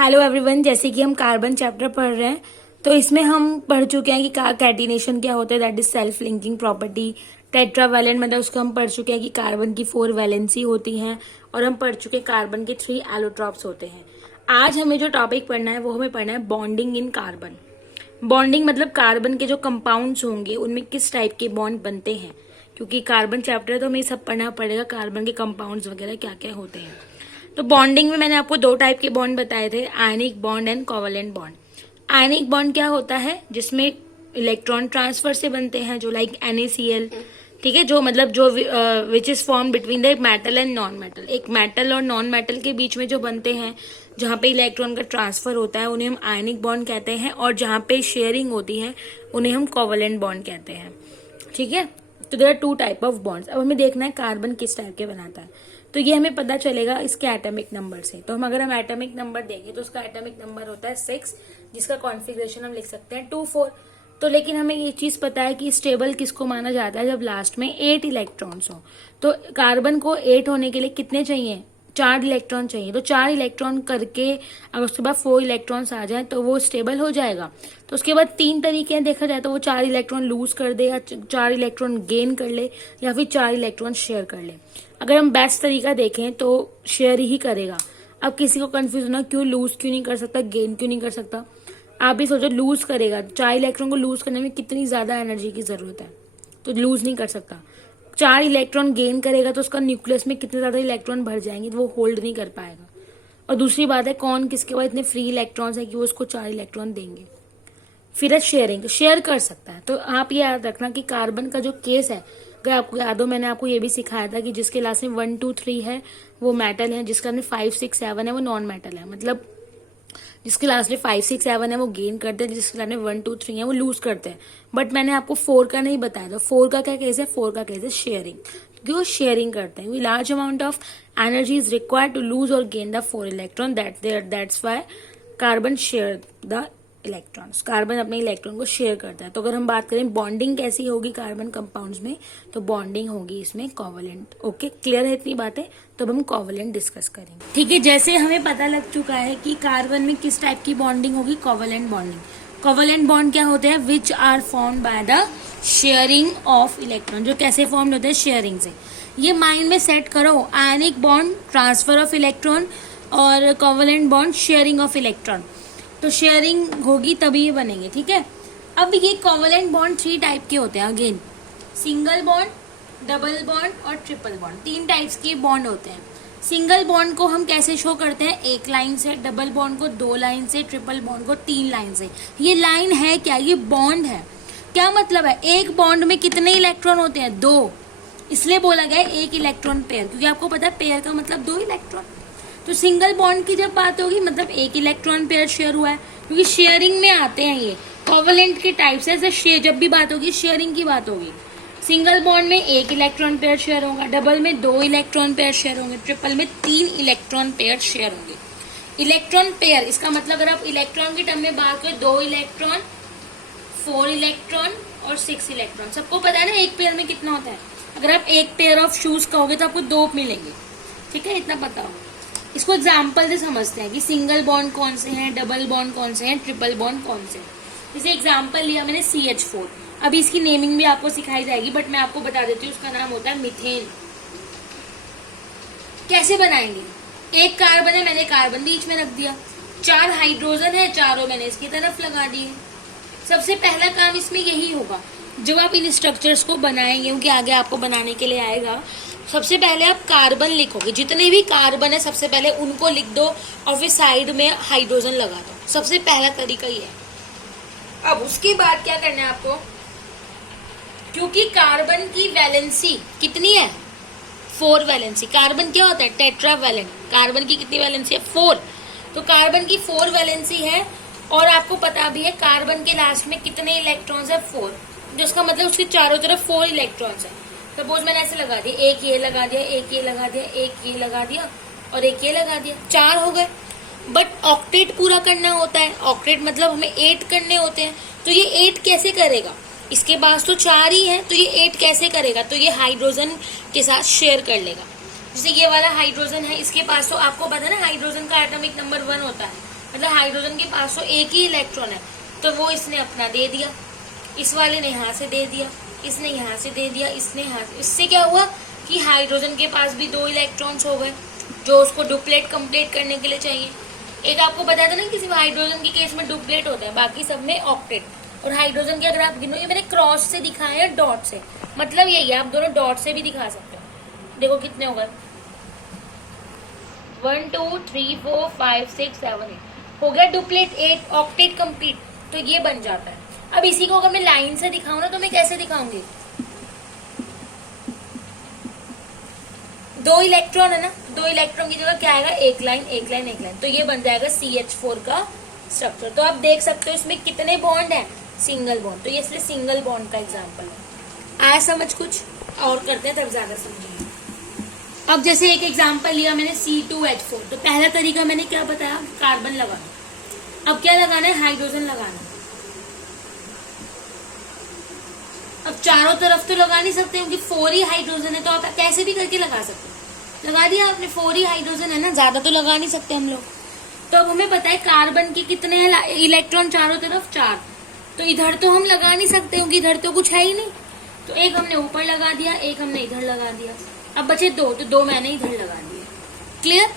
Hello everyone, जैसे कि हम कार्बन चैप्टर पढ़ रहे हैं तो इसमें हम पढ़ चुके हैं कि कैटिनेशन क्या होता है, that is self linking property. Tetravalent मतलब उसको हम पढ़ चुके हैं कि कार्बन की 4 वैलेंसी होती हैं और हम पढ़ चुके हैं कार्बन के 3 एलोट्रॉप्स होते हैं। आज हमें जो टॉपिक पढ़ना है वो हमें पढ़ना है बॉन्डिंग इन कार्बन। बॉन्डिंग मतलब कार्बन के जो कंपाउंड्स होंगे उनमें किस टाइप के बॉन्ड बनते हैं, क्योंकि कार्बन चैप्टर है तो हमें सब पढ़ना पड़ेगा कार्बन के कंपाउंड्स वगैरह क्या क्या होते हैं। तो बॉन्डिंग में मैंने आपको 2 टाइप के बॉन्ड बताए थे, ionic bond and covalent bond. Ionic bond क्या होता है, जिसमें इलेक्ट्रॉन ट्रांसफर से बनते हैं, जो लाइक NaCl, ठीक है, जो मतलब जो which is form between the metal and non metal. एक मेटल और नॉन मेटल के बीच में जो बनते हैं, जहाँ पे इलेक्ट्रॉन का ट्रांसफर होता है, उन्हें हम आयनिक बॉन्ड कहते हैं, और जहाँ पे शेयरिंग होती है उन्हें हम कोवेलेंट बॉन्ड कहते हैं। ठीक है, तो there are 2 type of bonds. अब हमें देखना है कार्बन किस टाइप के बनाता है, तो ये हमें पता चलेगा इसके एटॉमिक नंबर से। तो अगर हम एटॉमिक नंबर देंगे तो उसका एटॉमिक नंबर होता है 6, जिसका कॉन्फ़िगरेशन हम लिख सकते हैं 2,4। तो लेकिन हमें ये चीज पता है कि स्टेबल किसको माना जाता है, जब लास्ट में 8 इलेक्ट्रॉन्स हो। तो कार्बन को 8 होने के लिए कितने चाहिए, 4 इलेक्ट्रॉन चाहिए। तो 4 इलेक्ट्रॉन करके अगर उसके बाद 4 इलेक्ट्रॉन्स आ जाए तो वो स्टेबल हो जाएगा। तो उसके बाद 3 तरीके हैं देखा जाए तो, वो 4 इलेक्ट्रॉन लूज कर दे, या 4 इलेक्ट्रॉन गेन कर ले, या फिर 4 इलेक्ट्रॉन शेयर कर ले। अगर हम बेस्ट तरीका देखें तो शेयर ही करेगा। अब किसी को कंफ्यूज होना, क्यों लूज क्यों नहीं कर सकता, गेन क्यों नहीं कर सकता। आप भी सोचो, लूज करेगा, 4 इलेक्ट्रॉन को लूज करने में कितनी ज्यादा एनर्जी की जरूरत है, तो लूज नहीं कर सकता। 4 इलेक्ट्रॉन गेन करेगा तो उसका न्यूक्लियस में कितने ज्यादा इलेक्ट्रॉन भर जाएंगे, तो वो होल्ड नहीं कर पाएगा। और दूसरी बात है, कौन किसके पास इतने फ्री इलेक्ट्रॉन्स है कि वो उसको 4 इलेक्ट्रॉन देंगे। फिर है शेयरिंग, शेयर कर सकता है। तो आप ये याद रखना कि कार्बन का जो केस है, अगर आपको याद हो मैंने आपको ये भी सिखाया था कि जिसके लास्ट में 1, 2, 3 है वो मेटल है, जिसका 5, 6, 7 है वो नॉन मेटल है। मतलब जिसके लास्ट में 5, 6, 7 है वो गेन करते हैं, जिसके लास्ट में 1, 2, 3 है वो लूज करते हैं। बट मैंने आपको 4 का नहीं बताया था। 4 का क्या केस है, 4 का केस है शेयरिंग, क्योंकि वो शेयरिंग करते हैं। Large amount of energy is required to lose और gain the 4 electron, that's why carbon share the electrons. Carbon अपने इलेक्ट्रॉन को शेयर करता है। तो अगर हम बात करें बॉन्डिंग कैसी होगी कार्बन कंपाउंड्स में, तो बॉन्डिंग होगी इसमें कोवेलेंट। ओके, क्लियर है इतनी बातें, तो अब हम कोवेलेंट डिस्कस करेंगे। ठीक है, जैसे हमें पता लग चुका है कि कार्बन में किस टाइप की बॉन्डिंग होगी, कोवेलेंट बॉन्डिंग। कोवेलेंट बॉन्ड क्या होते हैं, which are formed by the sharing of electron. जो कैसे फॉर्म होते हैं, शेयरिंग से। ये माइंड में सेट करो, ionic bond transfer of electron और covalent bond sharing of electron. तो शेयरिंग होगी तभी ये बनेंगे। ठीक है, अब ये कोवेलेंट बॉन्ड 3 टाइप के होते हैं। Again single bond, double bond और ट्रिपल बॉन्ड, 3 टाइप्स के बॉन्ड होते हैं। सिंगल बॉन्ड को हम कैसे शो करते हैं, 1 लाइन से, डबल बॉन्ड को 2 लाइन से, ट्रिपल बॉन्ड को 3 लाइन से। ये लाइन है क्या, ये बॉन्ड है। क्या मतलब है, एक बॉन्ड में कितने इलेक्ट्रॉन होते हैं, 2, इसलिए बोला गया है 1 इलेक्ट्रॉन पेयर, क्योंकि आपको पता है पेयर का मतलब 2 इलेक्ट्रॉन। तो सिंगल बॉन्ड की जब बात होगी मतलब 1 इलेक्ट्रॉन पेयर शेयर हुआ है, क्योंकि शेयरिंग में आते हैं ये कोवेलेंट के टाइप से। जब भी बात होगी शेयरिंग की बात होगी। सिंगल बॉन्ड में 1 इलेक्ट्रॉन पेयर शेयर होगा, डबल में 2 इलेक्ट्रॉन पेयर शेयर होंगे, ट्रिपल में 3 इलेक्ट्रॉन पेयर शेयर होंगे। इलेक्ट्रॉन पेयर, इसका मतलब अगर आप इलेक्ट्रॉन की टर्म में बात करें, 2 इलेक्ट्रॉन, 4 इलेक्ट्रॉन और 6 इलेक्ट्रॉन। सबको पता है ना एक पेयर में कितना होता है। अगर आप एक पेयर ऑफ शूज कहोगे तो आपको 2 मिलेंगे। ठीक है, इतना पता होगा। इसको एग्जाम्पल से समझते हैं कि सिंगल बॉन्ड कौन से हैं, डबल बॉन्ड कौन से हैं, ट्रिपल बॉन्ड कौन से हैं। जैसे एग्जाम्पल लिया मैंने CH4, अभी इसकी नेमिंग भी आपको सिखाई जाएगी, बट मैं आपको बता देती हूँ उसका नाम होता है मीथेन। कैसे बनाएंगे, एक कार्बन है, मैंने कार्बन बीच में रख दिया, 4 हाइड्रोजन है, चारों मैंने इसकी तरफ लगा दिए। सबसे पहला काम इसमें यही होगा, जब आप इन स्ट्रक्चर्स को बनाएंगे, क्योंकि आगे आपको बनाने के लिए आएगा, सबसे पहले आप कार्बन लिखोगे, जितने भी कार्बन है सबसे पहले उनको लिख दो और फिर साइड में हाइड्रोजन लगा दो। सबसे पहला तरीका ये है। अब उसके बाद क्या करना है आपको, क्योंकि कार्बन की वैलेंसी कितनी है, 4 वैलेंसी। कार्बन क्या होता है, टेट्रावैलेंट। कार्बन की कितनी वैलेंसी है, 4। तो कार्बन की 4 वैलेंसी है, और आपको पता भी है कार्बन के लास्ट में कितने इलेक्ट्रॉन्स है, 4। जिसका मतलब उसके चारों तरफ 4 इलेक्ट्रॉन्स है। सपोज मैंने ऐसे लगा दिया, एक ये लगा दिया, एक ये लगा दिया, एक ये लगा दिया और एक ये लगा दिया, 4 हो गए। बट ऑक्टेट पूरा करना होता है, ऑक्टेट मतलब हमें 8 करने होते हैं। तो ये 8 कैसे करेगा, इसके पास तो 4 ही है, तो ये 8 कैसे करेगा, तो ये हाइड्रोजन के साथ शेयर कर लेगा। जैसे ये वाला हाइड्रोजन है, इसके पास तो आपको पता है ना हाइड्रोजन का एटॉमिक नंबर 1 होता है, मतलब हाइड्रोजन के पास तो एक ही इलेक्ट्रॉन है, तो वो इसने अपना दे दिया, इस वाले ने यहाँ से दे दिया, इसने यहाँ से दे दिया, इसने यहाँ से। इससे क्या हुआ कि हाइड्रोजन के पास भी 2 इलेक्ट्रॉन्स हो गए जो उसको डुप्लेट कंप्लीट करने के लिए चाहिए। एक आपको बताया था ना कि सिर्फ हाइड्रोजन के केस में डुप्लेट होता है, बाकी सब में ऑक्टेट। और हाइड्रोजन के अगर आप गिनो, ये मैंने क्रॉस से दिखाया है, डॉट से, मतलब यही है, आप दोनों डॉट से भी दिखा सकते हो। देखो कितने हो गए, 1 2 3 4 5 6 7 8 हो गया डुप्लेट, 8 ऑक्टेट कंप्लीट। तो ये बन जाता है। अब इसी को अगर मैं लाइन से दिखाऊं ना, तो मैं कैसे दिखाऊंगी? 2 इलेक्ट्रॉन है ना, 2 इलेक्ट्रॉन की जगह क्या आएगा, एक लाइन एक लाइन एक लाइन, तो ये बन जाएगा CH4 का स्ट्रक्चर। तो आप देख सकते हो इसमें कितने बॉन्ड है, सिंगल बॉन्ड, तो ये इसलिए सिंगल बॉन्ड का एग्जांपल है। आया समझ? कुछ और करते हैं तब ज्यादा समझेंगे। अब जैसे एक एग्जांपल लिया मैंने C2H4, तो पहला तरीका मैंने क्या बताया, कार्बन लगाना। अब क्या लगाना है, हाइड्रोजन लगाना। अब चारों तरफ तो लगा नहीं सकते क्योंकि 4 ही हाइड्रोजन है, तो आप कैसे भी करके लगा सकते हो। लगा दिया आपने, 4 ही हाइड्रोजन है ना, ज्यादा तो लगा नहीं सकते हम लोग। तो अब हमें पता है कार्बन के कितने हैं इलेक्ट्रॉन चारों तरफ, 4। तो इधर तो हम लगा नहीं सकते क्योंकि इधर तो कुछ है ही नहीं, तो एक हमने ऊपर लगा दिया, एक हमने इधर लगा दिया। अब बचे 2, तो 2 मैंने इधर लगा दिए। क्लियर?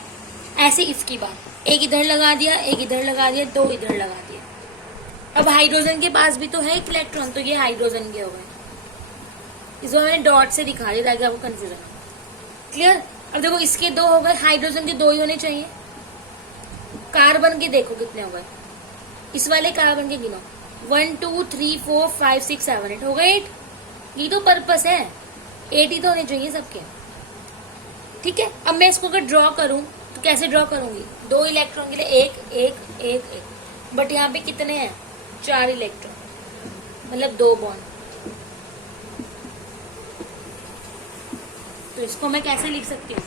ऐसे इसकी बात, एक इधर लगा दिया, एक इधर लगा दिया, 2 इधर लगा दिया। अब हाइड्रोजन के पास भी तो है एक इलेक्ट्रॉन, तो ये हाइड्रोजन के हो गए। इसको मैंने डॉट से दिखा दिया ताकि आपको कंफ्यूजन हो। क्लियर? अब देखो इसके 2 हो गए, हाइड्रोजन के 2 ही होने चाहिए। कार्बन के देखो कितने हो गए, इस वाले कार्बन के गिनो, 1 2 3 4 5 6 7 8 हो गए 8। ये तो पर्पस है, 8 ही तो होने चाहिए सबके। ठीक है? अब मैं इसको अगर ड्रॉ करूं तो कैसे ड्रॉ करूंगी, 2 इलेक्ट्रॉन के लिए एक एक एक एक, बट यहाँ पे कितने हैं, 4 इलेक्ट्रॉन, मतलब 2 बॉन्ड। तो इसको मैं कैसे लिख सकती हूँ,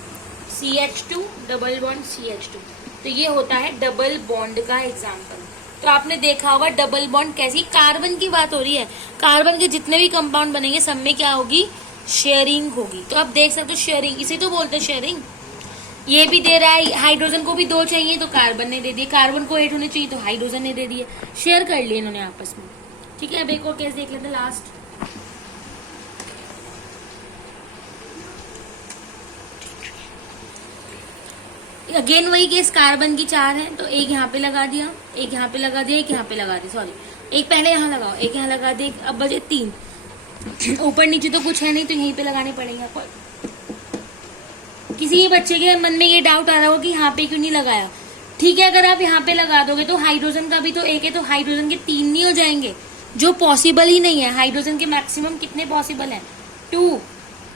CH2 डबल बॉन्ड CH2। तो ये होता है डबल बॉन्ड का एग्जाम्पल। तो आपने देखा होगा डबल बॉन्ड कैसी, कार्बन की बात हो रही है, कार्बन के जितने भी कंपाउंड बनेंगे सब में क्या होगी, शेयरिंग होगी। तो आप देख सकते हो शेयरिंग, इसे तो बोलते हैं शेयरिंग। ये भी दे रहा है, हाइड्रोजन को भी 2 चाहिए तो कार्बन ने दे दिए, कार्बन को 8 होने चाहिए तो हाइड्रोजन ने दे दिए, शेयर कर लिए इन्होंने आपस में। ठीक है? अब एक और केस देख लेते हैं, लास्ट। अगेन वही केस, कार्बन की 4 है, तो एक यहाँ पे लगा दिया, एक यहाँ पे लगा दिया, एक यहाँ पे लगा दिया, सॉरी एक पहले यहाँ लगाओ, एक यहाँ लगा दिया, अब बचे 3। ऊपर नीचे तो कुछ है नहीं, तो यहीं पे लगाने पड़ेंगे आपको। किसी बच्चे के मन में ये डाउट आ रहा हो कि यहाँ पे क्यों नहीं लगाया। ठीक है, अगर आप यहाँ पे लगा दोगे तो हाइड्रोजन का भी तो एक है, तो हाइड्रोजन के 3 नहीं हो जाएंगे, जो पॉसिबल ही नहीं है। हाइड्रोजन के मैक्सिमम कितने पॉसिबल है, 2,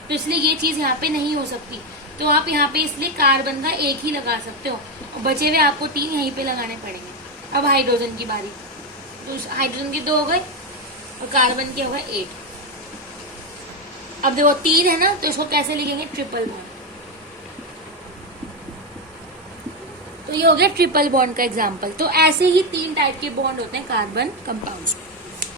तो इसलिए ये चीज यहाँ पे नहीं हो सकती। तो आप यहाँ पे इसलिए कार्बन का 1 ही लगा सकते हो, और बचे हुए आपको 3 यहीं पे लगाने पड़ेंगे। अब हाइड्रोजन की बारी, तो हाइड्रोजन के 2 हो गए और कार्बन के हो गए 8। अब देखो 3 है ना, तो इसको कैसे लिखेंगे, ट्रिपल बॉन्ड। तो ये हो गया ट्रिपल बॉन्ड का एग्जाम्पल। तो ऐसे ही 3 टाइप के बॉन्ड होते हैं कार्बन कंपाउंड्स में।